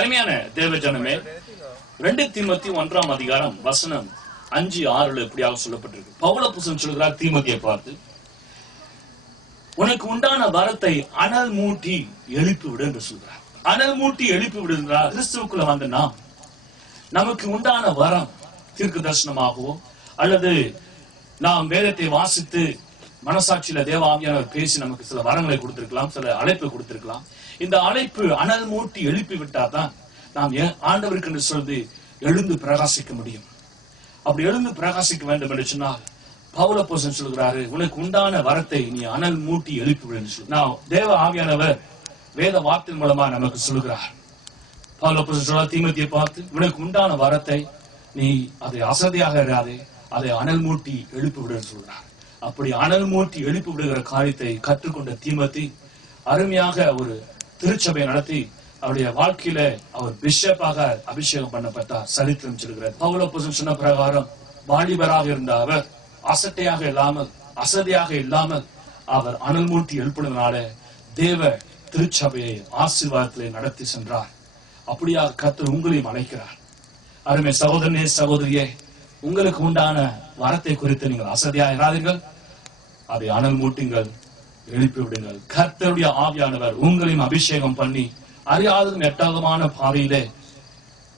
அருமையான தேவ ஜனமே, 2 தீமோத்தேயு 1ஆம் அதிகாரம் வசனம் 5-6 இப்படியாக சொல்லப்பட்டிருக்கு. பவுல் அப்போஸ்தலன் சொல்கிறார் தீமோத்தேயை பார்த்து, உனக்கு உண்டான வரத்தை அனல் மூட்டி எழுப்பி விடு என்று சொல்றார். அனல் மூட்டி எழுப்பி விடுகிறார். கிறிஸ்துவுக்குள்ள வந்த நமக்கு உண்டான வரம் தீர்க்க தரிசனமாகவோ அல்லது நாம் வேதத்தை வாசித்து மனசாட்சியில தேவ ஆவியானவர் பேசி நமக்கு சில வரங்களை கொடுத்திருக்கலாம், சில அழைப்பு கொடுத்திருக்கலாம். இந்த அழைப்பு அனல் மூட்டி எழுப்பி விட்டாதான் நாம் ஆண்டவருக்கு என்று சொல்லி எழுந்து பிரகாசிக்க முடியும். அப்படி எழுந்து பிரகாசிக்க வேண்டும் என்று சொன்னால் பவுல் அப்போஸ்தலன் சொல்கிறாரு, உனக்கு உண்டான வரத்தை நீ அனல் மூட்டி எழுப்பி விடு என்று சொல்லி நான் தேவ ஆவியானவர் வேத வார்த்தையின் மூலமா நமக்கு சொல்கிறார். பவுல் அப்போஸ்தலன் சொல்றார் தீமோத்தேயை பார்த்து, உனக்கு உண்டான வரத்தை நீ அதை அசதியாக இராதே, அதை அனல் மூட்டி எழுப்பி விடு என்று சொல்றார். அப்படி அனல் மூட்டி எழுப்பி விடுகிற காரியத்தை கற்றுக்கொண்ட தீமோத்தேயு அருமையாக ஒரு திருச்சபை நடத்தி அவருடைய வாழ்க்கையில அவர் பிஷப்பாக அபிஷேகம் பண்ணப்பட்டார். சரித்திரம் சொல்கிறது. பவுல் அப்போஸ்தலன் சொன்ன பிரகாரம் வாலிபராக இருந்த அவர் அசதியாக இல்லாமல் அவர் அனல் மூட்டி எழுப்பினதுனால தேவ திருச்சபையை ஆசீர்வாதத்திலே நடத்தி சென்றார். அப்படியாக கர்த்தர் உங்களையும் அழைக்கிறார். அருமை சகோதரனே, சகோதரியே, உங்களுக்கு உண்டான வரத்தை குறித்து நீங்கள் அசதியாக இராதீர்கள், அதை அனல் மூட்டுங்கள், எழுப்பி விடுங்கள். கர்த்தருடைய ஆவியானவர் உங்களையும் அபிஷேகம் பண்ணி அறியாததும் எட்டாதமான பாதையிலே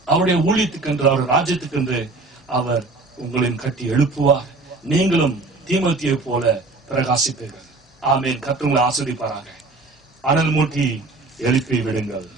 அவருடைய ஊழியத்துக்கென்று அவர் ராஜ்யத்துக்கென்று அவர் உங்களையும் கட்டி எழுப்புவார். நீங்களும் தீமோத்தேயை போல பிரகாசிப்பீர்கள். ஆமென். கர்த்தர் உங்களை ஆசீர்வதிப்பாராக. அனல் மூட்டி எழுப்பி விடுங்கள்.